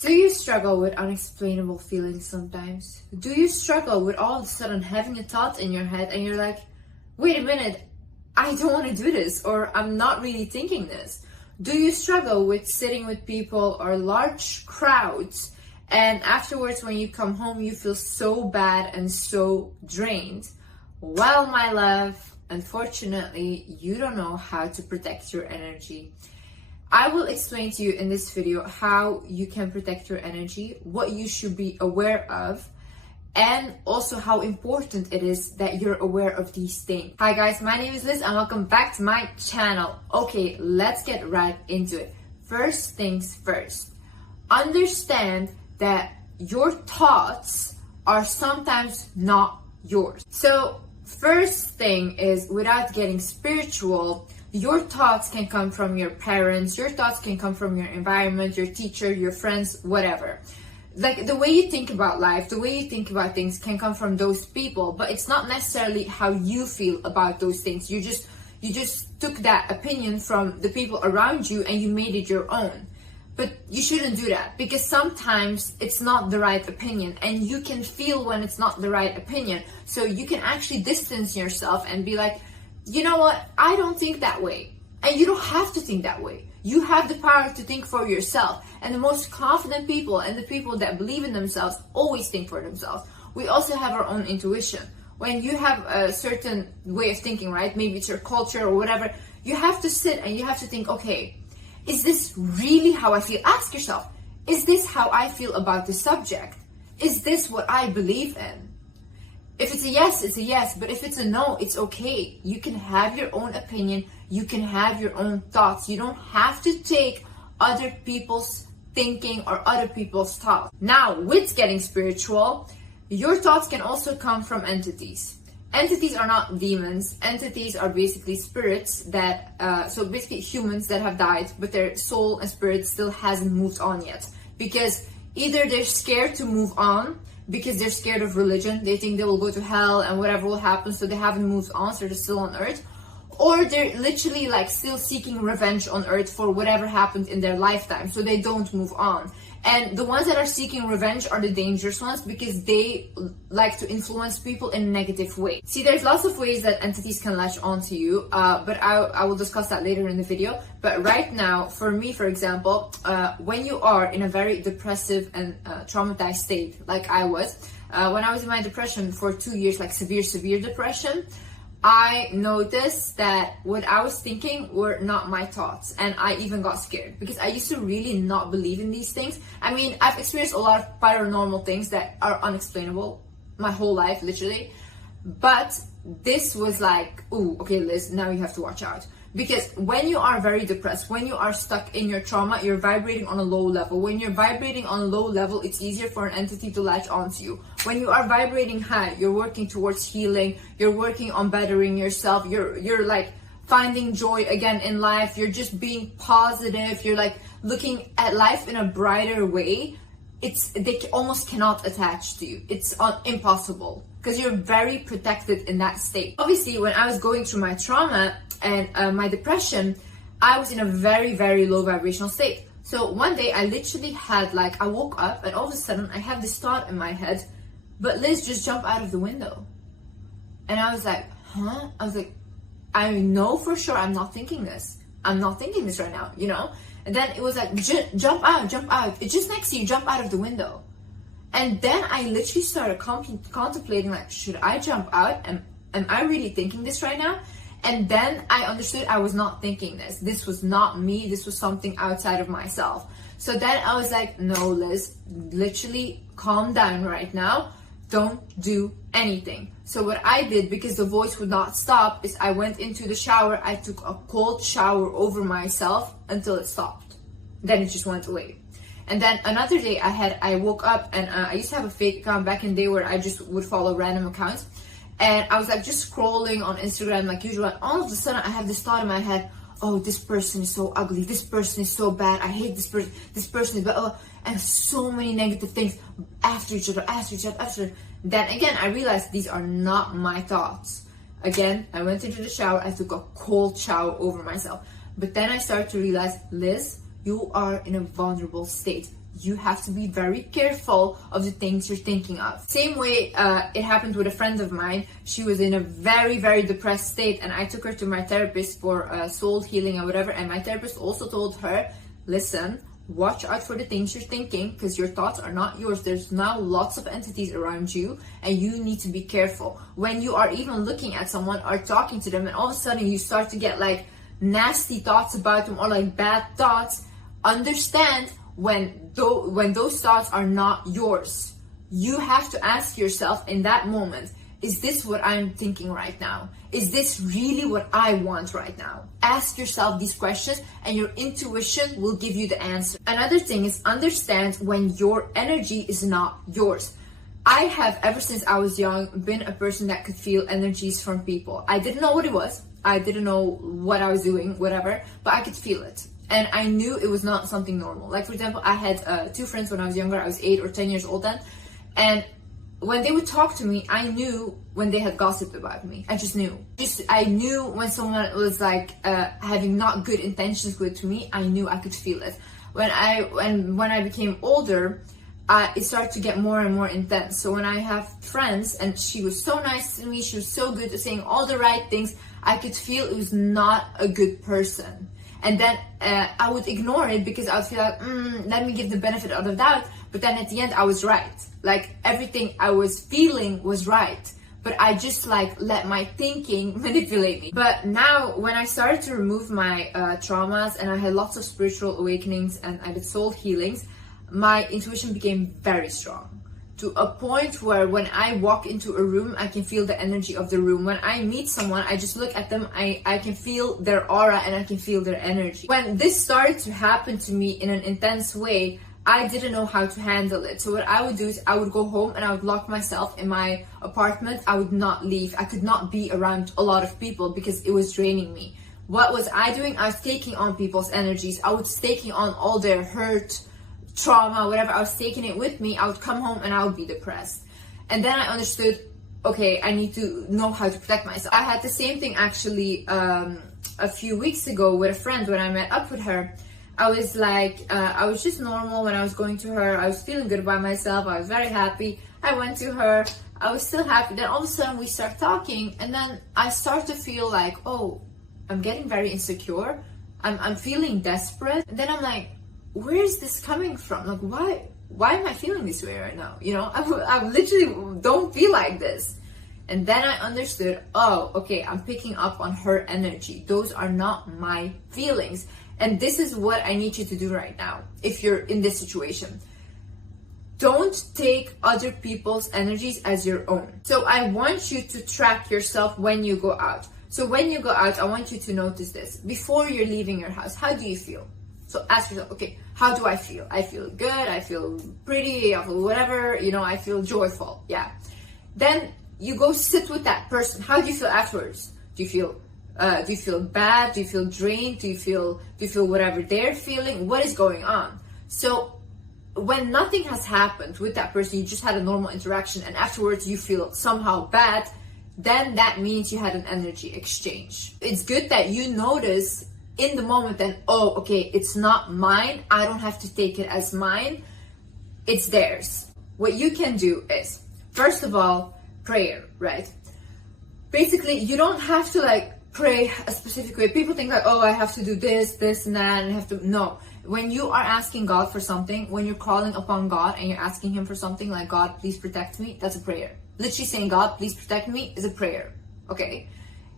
Do you struggle with unexplainable feelings sometimes? Do you struggle with all of a sudden having a thought in your head and you're like, wait a minute, I don't want to do this, or I'm not really thinking this? Do you struggle with sitting with people or large crowds and afterwards when you come home you feel so bad and so drained? Well, my love, unfortunately, you don't know how to protect your energy. I will explain to you in this video how you can protect your energy, what you should be aware of, and also how important it is that you're aware of these things. Hi guys, my name is Liz and welcome back to my channel. Okay, let's get right into it. First things first, understand that your thoughts are sometimes not yours. So first thing is, without getting spiritual, your thoughts can come from your parents, your thoughts can come from your environment, your teacher, your friends, whatever. Like the way you think about life, the way you think about things can come from those people, but it's not necessarily how you feel about those things. You just took that opinion from the people around you and you made it your own. But you shouldn't do that, because sometimes it's not the right opinion and you can feel when it's not the right opinion. So you can actually distance yourself and be like, you know what, I don't think that way. And you don't have to think that way. You have the power to think for yourself. And the most confident people and the people that believe in themselves always think for themselves. We also have our own intuition. When you have a certain way of thinking, right? Maybe it's your culture or whatever. You have to sit and you have to think, okay, is this really how I feel? Ask yourself, is this how I feel about this subject? Is this what I believe in? If it's a yes, it's a yes. But if it's a no, it's okay. You can have your own opinion. You can have your own thoughts. You don't have to take other people's thinking or other people's thoughts. Now, with getting spiritual, your thoughts can also come from entities. Entities are not demons. Entities are basically spirits that, so basically humans that have died, but their soul and spirit still hasn't moved on yet. Because either they're scared to move on, because they're scared of religion, they think they will go to hell and whatever will happen, so they haven't moved on, so they're still on earth. Or they're literally like still seeking revenge on earth for whatever happened in their lifetime, so they don't move on. And the ones that are seeking revenge are the dangerous ones, because they like to influence people in a negative way. See, there's lots of ways that entities can latch onto you, but I will discuss that later in the video. But right now, for me, for example, when you are in a very depressive and traumatized state, like I was, when I was in my depression for 2 years, like severe depression, I noticed that what I was thinking were not my thoughts, and I even got scared because I used to really not believe in these things. I mean, I've experienced a lot of paranormal things that are unexplainable my whole life, literally. But this was like, ooh, okay, Liz, now you have to watch out. Because when you are very depressed, when you are stuck in your trauma, you're vibrating on a low level. When you're vibrating on a low level, it's easier for an entity to latch onto you. When you are vibrating high, you're working towards healing, you're working on bettering yourself, you're like finding joy again in life, you're just being positive, you're like looking at life in a brighter way. They almost cannot attach to you. It's impossible, because you're very protected in that state. Obviously, when I was going through my trauma and my depression, I was in a very, very low vibrational state. So one day I literally had I woke up and all of a sudden I had this thought in my head, but Liz, just jump out of the window. And I was like, huh? I was like, I know for sure I'm not thinking this. I'm not thinking this right now, you know? And then it was like, jump out. It's just next to you, jump out of the window. And then I literally started contemplating, like, should I jump out? Am I really thinking this right now? And then I understood I was not thinking this. This was not me. This was something outside of myself. So then I was like, no, Liz, literally calm down right now. Don't do anything. So what I did, because the voice would not stop, is I went into the shower. I took a cold shower over myself until it stopped. Then it just went away. And then another day I woke up and I used to have a fake account back in the day where I just would follow random accounts. And I was like just scrolling on Instagram like usual. And all of a sudden I have this thought in my head, oh, this person is so ugly. This person is so bad. I hate this person. This person is bad. Oh, and so many negative things after each other. Then again, I realized these are not my thoughts. Again, I went into the shower. I took a cold shower over myself. But then I started to realize, Liz, you are in a vulnerable state. you have to be very careful of the things you're thinking of. Same way it happened with a friend of mine. She was in a very, very depressed state, and I took her to my therapist for soul healing or whatever, and my therapist also told her, listen, watch out for the things you're thinking, because your thoughts are not yours. There's now lots of entities around you, and you need to be careful. When you are even looking at someone or talking to them, and all of a sudden you start to get like nasty thoughts about them or like bad thoughts, understand when those thoughts are not yours. You have to ask yourself in that moment, is this what I'm thinking right now? Is this really what I want right now? Ask yourself these questions and your intuition will give you the answer. Another thing is understand when your energy is not yours. I have, ever since I was young, been a person that could feel energies from people. I didn't know what it was. I didn't know what I was doing, whatever, but I could feel it. And I knew it was not something normal. Like, for example, I had 2 friends when I was younger. I was 8 or 10 years old then. And when they would talk to me, I knew when they had gossiped about me. I just knew. I knew when someone was like having not good intentions with me. I knew, I could feel it. When I became older, it started to get more and more intense. So when I have friends, and she was so nice to me, she was so good at saying all the right things, I could feel it was not a good person. And then I would ignore it because I would feel like, let me give the benefit of the doubt. But then at the end, I was right. Like, everything I was feeling was right. But I just like let my thinking manipulate me. But now when I started to remove my traumas, and I had lots of spiritual awakenings, and I did soul healings, my intuition became very strong. To a point where when I walk into a room, I can feel the energy of the room. When I meet someone, I just look at them, I can feel their aura and I can feel their energy. When this started to happen to me in an intense way, I didn't know how to handle it. So what I would do is I would go home and I would lock myself in my apartment. I would not leave. I could not be around a lot of people because it was draining me. What was I doing? I was taking on people's energies. I was taking on all their hurt, trauma, whatever. I was taking it with me. I would come home and I would be depressed. And then I understood, okay, I need to know how to protect myself. I had the same thing actually a few weeks ago with a friend. When I met up with her, I was like, I was just normal when I was going to her. I was feeling good about myself. I was very happy. I went to her. I was still happy. Then all of a sudden we start talking, and then I start to feel like, oh, I'm getting very insecure. I'm feeling desperate. And then I'm like, where is this coming from? Like, why am I feeling this way right now? You know, I literally don't feel like this. And then I understood, oh, okay, I'm picking up on her energy. Those are not my feelings. And this is what I need you to do right now. If you're in this situation, don't take other people's energies as your own. So I want you to track yourself when you go out. So when you go out, I want you to notice this. Before you're leaving your house, how do you feel? So ask yourself, okay, how do I feel? I feel good, I feel pretty, I feel whatever, you know, I feel joyful, yeah. Then you go sit with that person. How do you feel afterwards? Do you feel bad? Do you feel drained? Do you feel whatever they're feeling? What is going on? So when nothing has happened with that person, you just had a normal interaction, and afterwards you feel somehow bad, then that means you had an energy exchange. It's good that you notice in the moment then, oh, okay, it's not mine. I don't have to take it as mine. It's theirs. What you can do is, first of all, prayer, right? Basically, you don't have to like pray a specific way. People think like, oh, I have to do this, this, and that, and I have to. No. When you are asking God for something, when you're calling upon God and you're asking Him for something like, God, please protect me, that's a prayer. Literally saying, God, please protect me is a prayer. Okay?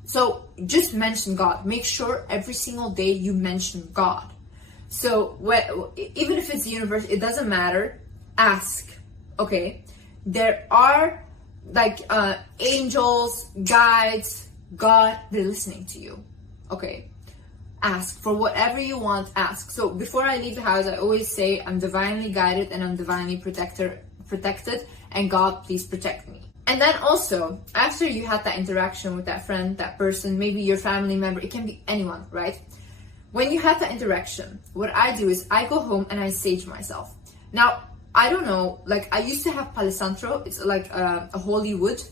So just mention God. Make sure every single day you mention God. So even if it's the universe, it doesn't matter. Ask. Okay? There are like angels, guides, God, they're listening to you. Okay? Ask for whatever you want. Ask. So before I leave the house, I always say, I'm divinely guided and I'm divinely protected, and God, please protect me. And then also, after you had that interaction with that friend, that person, maybe your family member, it can be anyone, right? When you have that interaction, what I do is I go home and I sage myself. Now, I don't know, like I used to have Palo Santo. It's like a holy wood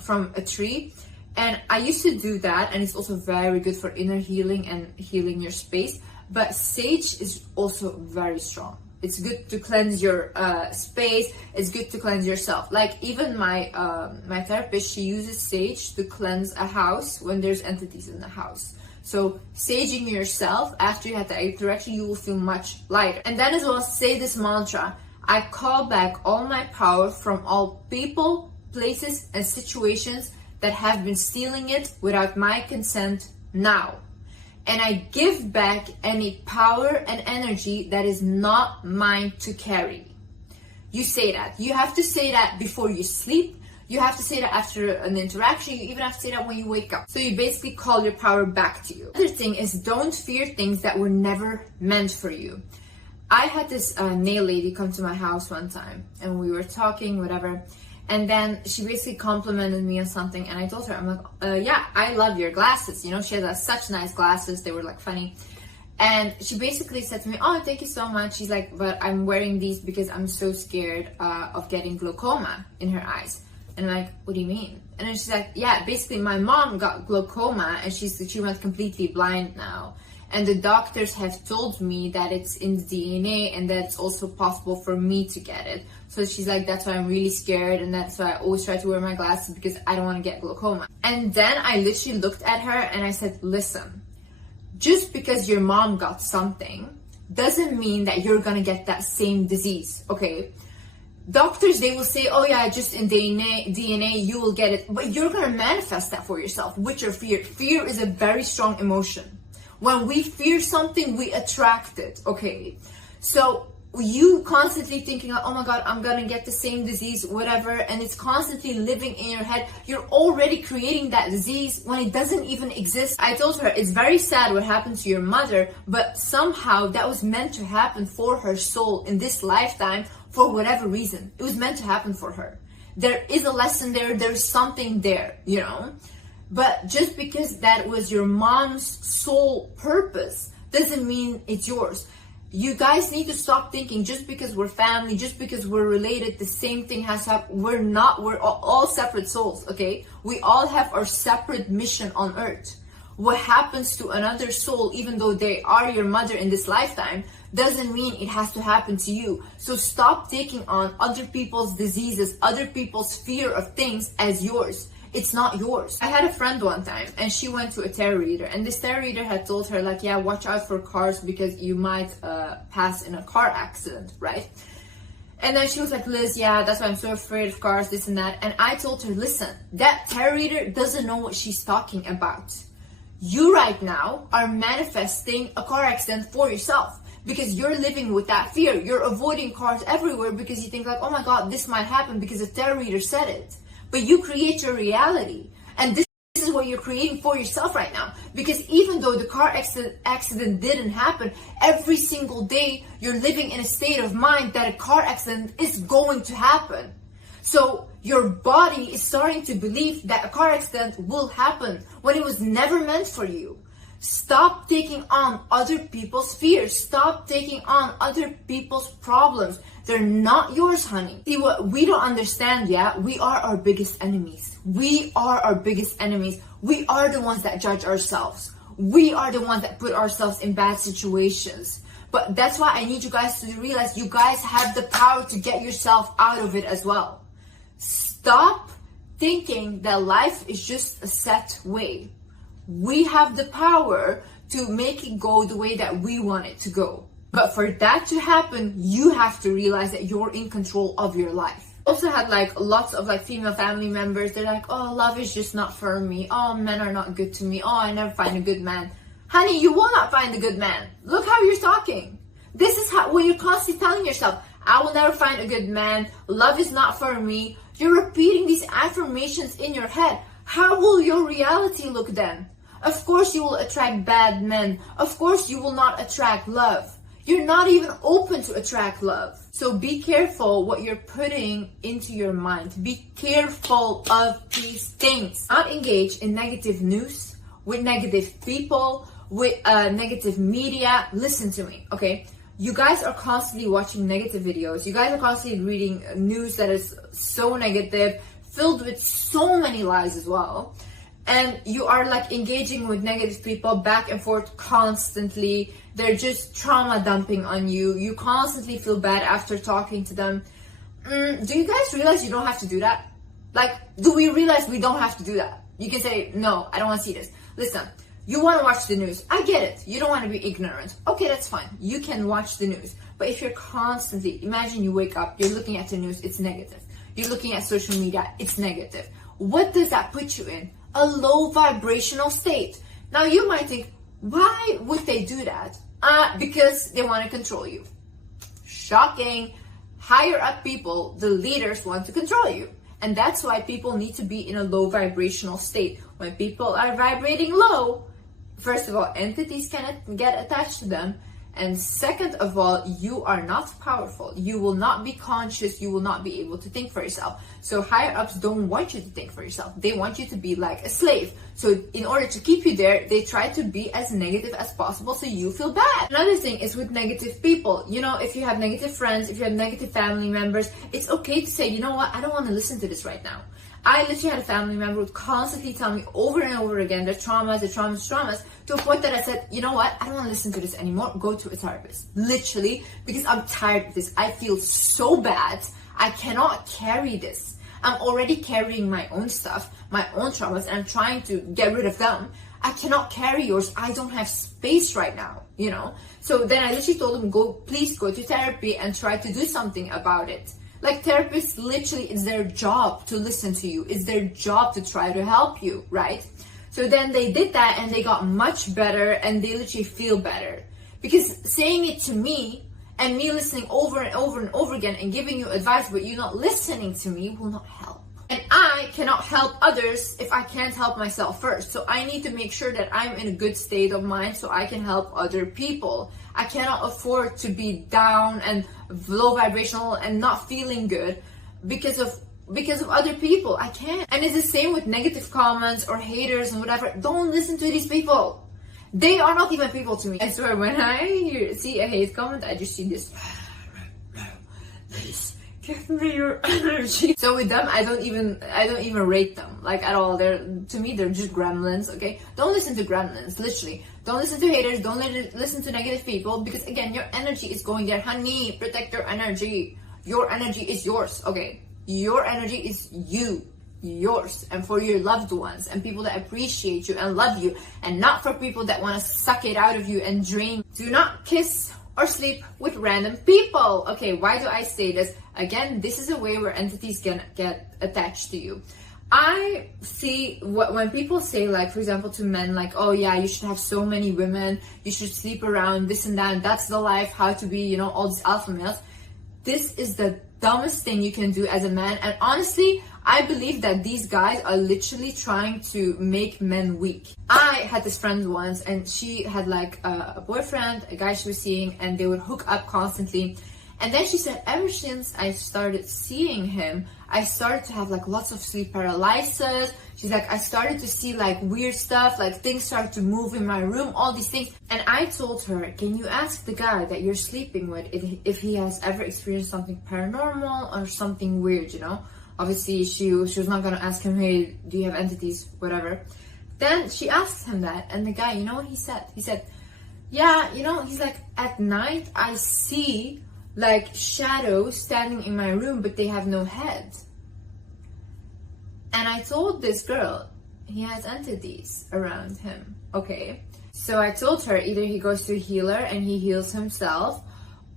from a tree. And I used to do that, and it's also very good for inner healing and healing your space. But sage is also very strong. It's good to cleanse your space. It's good to cleanse yourself. Like even my my therapist, she uses sage to cleanse a house when there's entities in the house. So saging yourself after you have the interaction, you will feel much lighter. And then as well, say this mantra: I call back all my power from all people, places, and situations that have been stealing it without my consent now. And I give back any power and energy that is not mine to carry. You say that. You have to say that before you sleep. You have to say that after an interaction. You even have to say that when you wake up. So you basically call your power back to you. Another thing is, don't fear things that were never meant for you. I had this nail lady come to my house one time, and we were talking, whatever. And then she basically complimented me on something, and I told her, I'm like, yeah, I love your glasses. You know, she has such nice glasses. They were like funny. And she basically said to me, oh, thank you so much. She's like, but I'm wearing these because I'm so scared of getting glaucoma in her eyes. And I'm like, what do you mean? And then she's like, yeah, basically my mom got glaucoma and she went completely blind now. And the doctors have told me that it's in the DNA and that it's also possible for me to get it. So she's like, that's why I'm really scared, and that's why I always try to wear my glasses, because I don't want to get glaucoma. And then I literally looked at her and I said, listen, just because your mom got something doesn't mean that you're gonna get that same disease, okay? Doctors, they will say, oh yeah, just in DNA you will get it, but you're gonna manifest that for yourself with your fear. Fear is a very strong emotion. When we fear something, we attract it, okay? So you constantly thinking, oh my God, I'm gonna get the same disease, whatever, and it's constantly living in your head, you're already creating that disease when it doesn't even exist. I told her, it's very sad what happened to your mother, but somehow that was meant to happen for her soul in this lifetime for whatever reason. It was meant to happen for her. There is a lesson there, there's something there, you know? But just because that was your mom's sole purpose doesn't mean it's yours. You guys need to stop thinking just because we're family, just because we're related, the same thing has happened. We're not, we're all separate souls, okay? We all have our separate mission on earth. What happens to another soul, even though they are your mother in this lifetime, doesn't mean it has to happen to you. So stop taking on other people's diseases, other people's fear of things as yours. It's not yours. I had a friend one time and she went to a tarot reader, and this tarot reader had told her like, yeah, watch out for cars because you might pass in a car accident, right? And then she was like, Liz, yeah, that's why I'm so afraid of cars, this and that. And I told her, listen, that tarot reader doesn't know what she's talking about. You right now are manifesting a car accident for yourself because you're living with that fear. You're avoiding cars everywhere because you think like, oh my God, this might happen because a tarot reader said it. But you create your reality, and this is what you're creating for yourself right now. Because even though the car accident didn't happen, every single day you're living in a state of mind that a car accident is going to happen. So your body is starting to believe that a car accident will happen when it was never meant for you. Stop taking on other people's fears. Stop taking on other people's problems. They're not yours, honey. See, what we don't understand, yeah? We are our biggest enemies. We are our biggest enemies. We are the ones that judge ourselves. We are the ones that put ourselves in bad situations. But that's why I need you guys to realize you guys have the power to get yourself out of it as well. Stop thinking that life is just a set way. We have the power to make it go the way that we want it to go. But for that to happen, you have to realize that you're in control of your life. Also had like lots of like female family members. They're like, oh, love is just not for me. Oh, men are not good to me. Oh, I never find a good man. Honey, you will not find a good man. Look how you're talking. This is how, when you're constantly telling yourself, I will never find a good man. Love is not for me. You're repeating these affirmations in your head. How will your reality look then? Of course you will attract bad men. Of course you will not attract love. You're not even open to attract love. So be careful what you're putting into your mind. Be careful of these things. Not engage in negative news, with negative people, with negative media. Listen to me, okay? You guys are constantly watching negative videos. You guys are constantly reading news that is so negative, filled with so many lies as well. and you are like engaging with negative people back and forth constantly. They're just trauma dumping on you. You constantly feel bad after talking to them. Do you guys realize you don't have to do that? Like, do we realize we don't have to do that? You can say, no, I don't want to see this. Listen, you want to watch the news. I get it. You don't want to be ignorant. Okay, that's fine. You can watch the news. But if you're constantly, imagine you wake up, you're looking at the news, it's negative. You're looking at social media, it's negative. What does that put you in? A low vibrational state. Now you might think, why would they do that? Because they want to control you. Shocking. Higher up people, the leaders, want to control you. And that's why people need to be in a low vibrational state. When people are vibrating low, first of all, entities can get attached to them. And second of all, you are not powerful. You will not be conscious. You will not be able to think for yourself. So higher ups don't want you to think for yourself. They want you to be like a slave. So in order to keep you there, they try to be as negative as possible so you feel bad. Another thing is with negative people. You know, if you have negative friends, if you have negative family members, it's okay to say, you know what, I don't want to listen to this right now. I literally had a family member who would constantly tell me over and over again their traumas, to a point that I said, you know what, I don't want to listen to this anymore. Go to a therapist. Literally, because I'm tired of this. I feel so bad. I cannot carry this. I'm already carrying my own stuff, my own traumas, and I'm trying to get rid of them. I cannot carry yours. I don't have space right now, you know? So then I literally told him, please go to therapy and try to do something about it. Like, therapists, literally, it's their job to listen to you. It's their job to try to help you, right? So then they did that and they got much better and they literally feel better. Because saying it to me and me listening over and over and over again and giving you advice but you not listening to me will not help. And I cannot help others if I can't help myself first. So I need to make sure that I'm in a good state of mind so I can help other people. I cannot afford to be down and low vibrational and not feeling good because of other people. I can't. And it's the same with negative comments or haters and whatever. Don't listen to these people. They are not even people to me. I swear, when I see a hate comment, I just see this. Give me your energy. So with them, I don't even rate them, like, at all. To me, they're just gremlins, okay? Don't listen to gremlins, literally. Don't listen to haters, don't listen to negative people, because again, your energy is going there. Honey, protect your energy. Your energy is yours, okay? Your energy is yours, and for your loved ones and people that appreciate you and love you, and not for people that want to suck it out of you and drain. Do not kiss or sleep with random people. Okay, why do I say this? Again, this is a way where entities can get attached to you. I see when people say, like, for example, to men, like, oh yeah, you should have so many women, you should sleep around, this and that, and that's the life, how to be, you know, all these alpha males. This is the dumbest thing you can do as a man. And honestly, I believe that these guys are literally trying to make men weak. I had this friend once, and she had like a boyfriend, a guy she was seeing, and they would hook up constantly. And then she said, ever since I started seeing him, I started to have like lots of sleep paralysis. She's like, I started to see like weird stuff, like things start to move in my room, all these things. And I told her, can you ask the guy that you're sleeping with if he has ever experienced something paranormal or something weird, you know? Obviously, she was not gonna ask him, hey, do you have entities, whatever. Then she asked him that, and the guy, you know what he said? He said, yeah, you know, he's like, at night I see like shadows standing in my room, but they have no head. And I told this girl, he has entities around him, okay? So I told her, either he goes to a healer and he heals himself,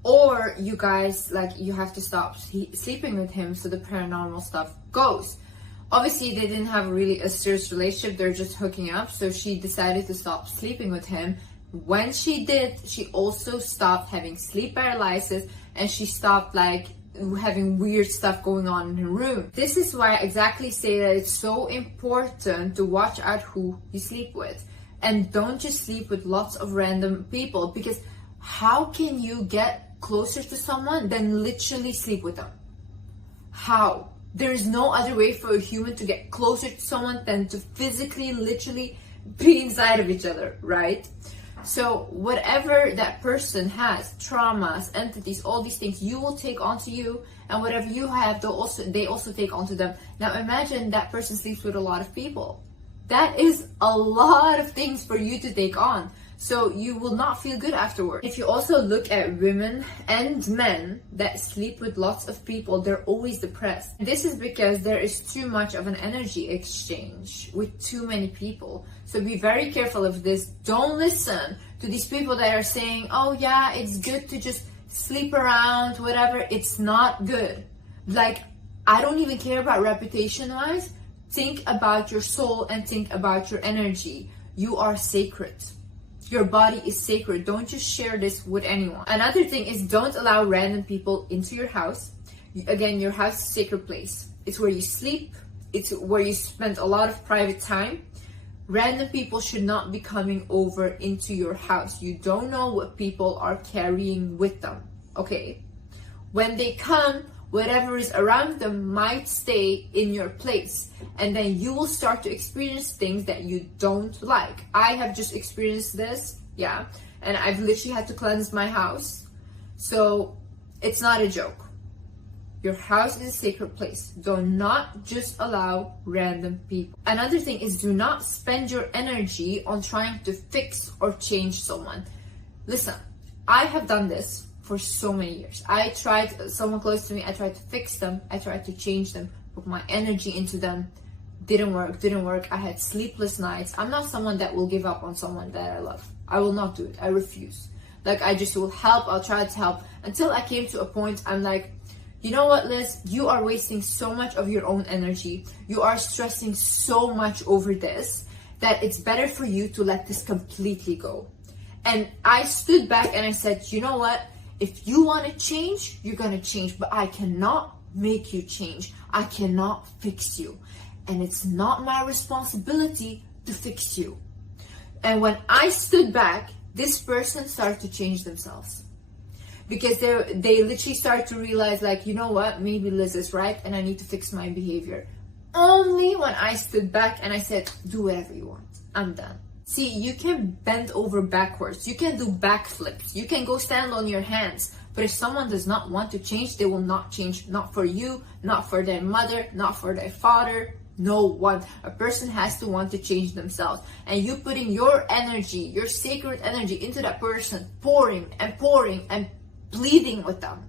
or you guys, like, you have to stop sleeping with him so the paranormal stuff goes. Obviously, they didn't have really a serious relationship, they're just hooking up, so she decided to stop sleeping with him. When she did, she also stopped having sleep paralysis, and she stopped like having weird stuff going on in her room. This is why I exactly say that it's so important to watch out who you sleep with, and don't just sleep with lots of random people, because how can you get closer to someone than literally sleep with them? How? There is no other way for a human to get closer to someone than to physically, literally be inside of each other, right? So whatever that person has, traumas, entities, all these things, you will take onto you, and whatever you have, they also take onto them. Now imagine that person sleeps with a lot of people. That is a lot of things for you to take on. So you will not feel good afterward. If you also look at women and men that sleep with lots of people, they're always depressed. This is because there is too much of an energy exchange with too many people. So be very careful of this. Don't listen to these people that are saying, oh yeah, it's good to just sleep around, whatever. It's not good. Like, I don't even care about reputation wise. Think about your soul and think about your energy. You are sacred. Your body is sacred. Don't just share this with anyone. Another thing is, don't allow random people into your house. Again, your house is a sacred place. It's where you sleep. It's where you spend a lot of private time. Random people should not be coming over into your house. You don't know what people are carrying with them, okay? When they come, whatever is around them might stay in your place, and then you will start to experience things that you don't like. I have just experienced this, yeah, and I've literally had to cleanse my house. So it's not a joke. Your house is a sacred place. Do not just allow random people. Another thing is, do not spend your energy on trying to fix or change someone. Listen, I have done this for so many years. I tried, someone close to me, I tried to fix them, I tried to change them, put my energy into them. Didn't work. I had sleepless nights. I'm not someone that will give up on someone that I love. I will not do it. I refuse. Like, I just will help, I'll try to help, until I came to a point, I'm like, you know what, Liz, you are wasting so much of your own energy. You are stressing so much over this that it's better for you to let this completely go. And I stood back and I said, you know what? If you want to change, you're going to change, but I cannot make you change. I cannot fix you. And it's not my responsibility to fix you. And when I stood back, this person started to change themselves. Because they literally start to realize, like, you know what, maybe Liz is right and I need to fix my behavior. Only when I stood back and I said, do whatever you want. I'm done. See, you can bend over backwards. You can do backflips. You can go stand on your hands. But if someone does not want to change, they will not change. Not for you, not for their mother, not for their father. No one. A person has to want to change themselves. And you putting your energy, your sacred energy into that person, pouring and pleading with them,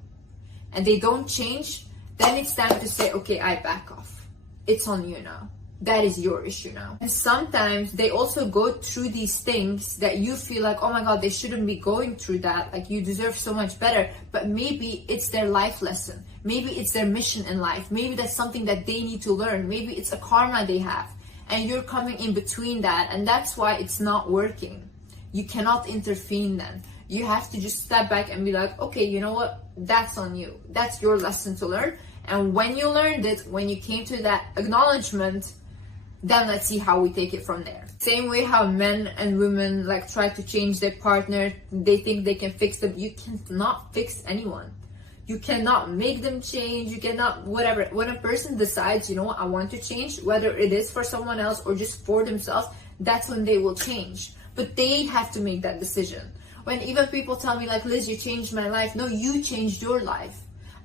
and they don't change, then it's time to say, okay, I back off. It's on you now. That is your issue now. And sometimes they also go through these things that you feel like, oh my God, they shouldn't be going through that. Like, you deserve so much better. But maybe it's their life lesson. Maybe it's their mission in life. Maybe that's something that they need to learn. Maybe it's a karma they have. And you're coming in between that. And that's why it's not working. You cannot intervene then. You have to just step back and be like, okay, you know what? That's on you. That's your lesson to learn. And when you learned it, when you came to that acknowledgement, then let's see how we take it from there. Same way how men and women like try to change their partner, they think they can fix them. You cannot fix anyone. You cannot make them change. You cannot, whatever. When a person decides, you know what, I want to change, whether it is for someone else or just for themselves, that's when they will change. But they have to make that decision. When even people tell me like, Liz, you changed my life. No, you changed your life.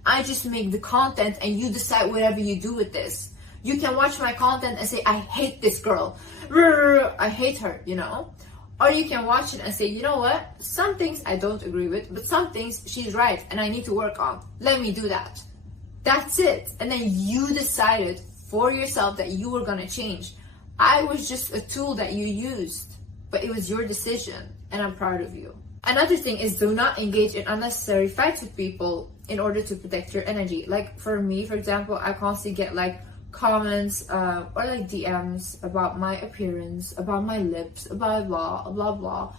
I just make the content and you decide whatever you do with this. You can watch my content and say, I hate this girl. I hate her, you know? Or you can watch it and say, you know what? Some things I don't agree with, but some things she's right and I need to work on. Let me do that. That's it. And then you decided for yourself that you were gonna change. I was just a tool that you used, but it was your decision and I'm proud of you. Another thing is, do not engage in unnecessary fights with people in order to protect your energy. Like for me, for example, I constantly get like comments or like DMs about my appearance, about my lips, about blah, blah, blah.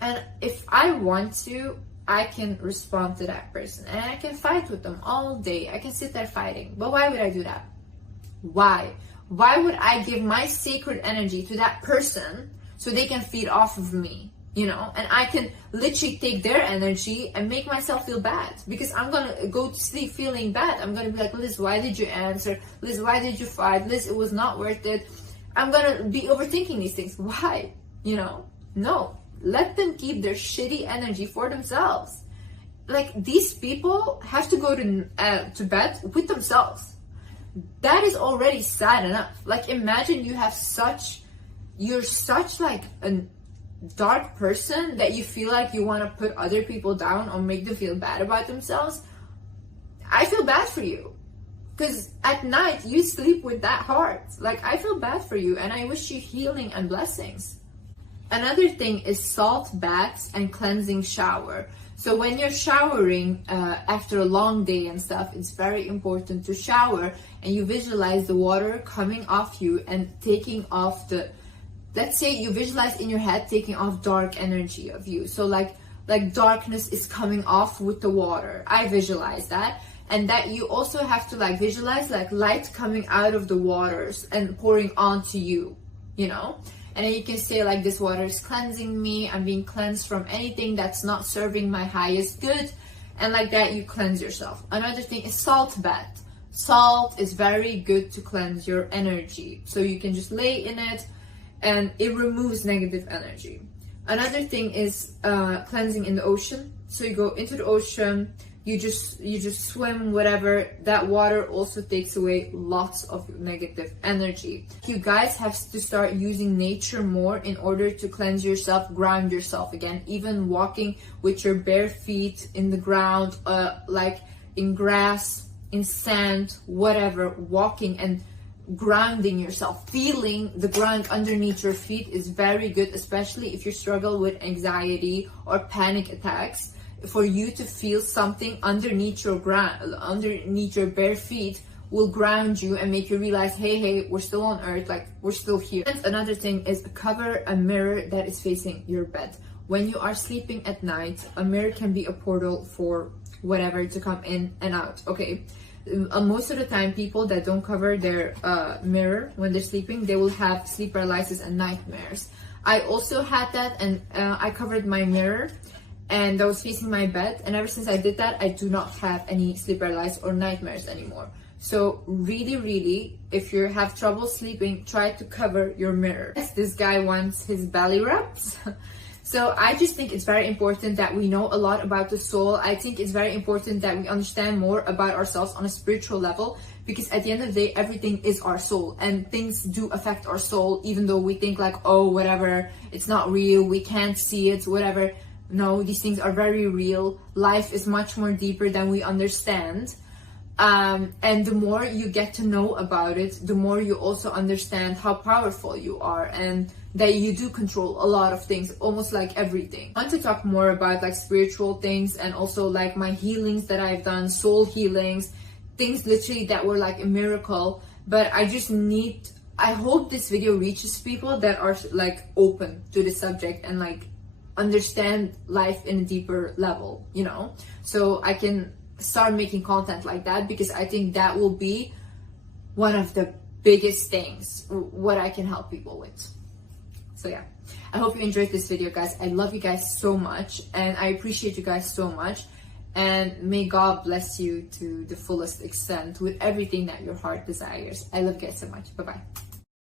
And if I want to, I can respond to that person and I can fight with them all day. I can sit there fighting. But why would I do that? Why? Why would I give my sacred energy to that person so they can feed off of me? You know, and I can literally take their energy and make myself feel bad because I'm gonna go to sleep feeling bad. I'm gonna be like, Liz, why did you answer? Liz, why did you fight? Liz, it was not worth it. I'm gonna be overthinking these things. Why? You know, no. Let them keep their shitty energy for themselves. Like, these people have to go to bed with themselves. That is already sad enough. Like, imagine you have such you're such like a dark person that you feel like you want to put other people down or make them feel bad about themselves, I feel bad for you. Because at night you sleep with that heart. Like, I feel bad for you and I wish you healing and blessings. Another thing is salt baths and cleansing shower. So when you're showering after a long day and stuff, it's very important to shower and you visualize the water coming off you and taking off the, let's say you visualize in your head taking off dark energy of you. So like darkness is coming off with the water. I visualize that. And that you also have to like visualize like light coming out of the waters and pouring onto you, you know? And then you can say like, this water is cleansing me. I'm being cleansed from anything that's not serving my highest good. And like that, you cleanse yourself. Another thing is salt bath. Salt is very good to cleanse your energy. So you can just lay in it and it removes negative energy. Another thing is cleansing in the ocean. So you go into the ocean, you just swim, whatever. That water also takes away lots of negative energy. You guys have to start using nature more in order to cleanse yourself, ground yourself again. Even walking with your bare feet in the ground, like in grass, in sand, whatever, walking and grounding yourself, feeling the ground underneath your feet is very good, especially if you struggle with anxiety or panic attacks. For you to feel something underneath your ground, underneath your bare feet, will ground you and make you realize, hey, we're still on earth, like we're still here. And another thing is cover a mirror that is facing your bed. When you are sleeping at night, a mirror can be a portal for whatever to come in and out, okay? Most of the time, people that don't cover their mirror when they're sleeping, they will have sleep paralysis and nightmares. I also had that, and I covered my mirror and I was facing my bed, and ever since I did that, I do not have any sleep paralysis or nightmares anymore. So really, if you have trouble sleeping, try to cover your mirror. Yes, this guy wants his belly rubs. So I just think it's very important that we know a lot about the soul. I think it's very important that we understand more about ourselves on a spiritual level, because at the end of the day, everything is our soul and things do affect our soul, even though we think like, oh, whatever, it's not real, we can't see it, whatever. No, these things are very real. Life is much more deeper than we understand. And the more you get to know about it, the more you also understand how powerful you are and that you do control a lot of things, almost like everything. I want to talk more about like spiritual things and also like my healings that I've done, soul healings, things literally that were like a miracle. But I hope this video reaches people that are like open to the subject and like understand life in a deeper level, you know? So I can start making content like that, because I think that will be one of the biggest things what I can help people with. So yeah, I hope you enjoyed this video, guys. I love you guys so much and I appreciate you guys so much, and may God bless you to the fullest extent with everything that your heart desires. I love you guys so much. Bye bye.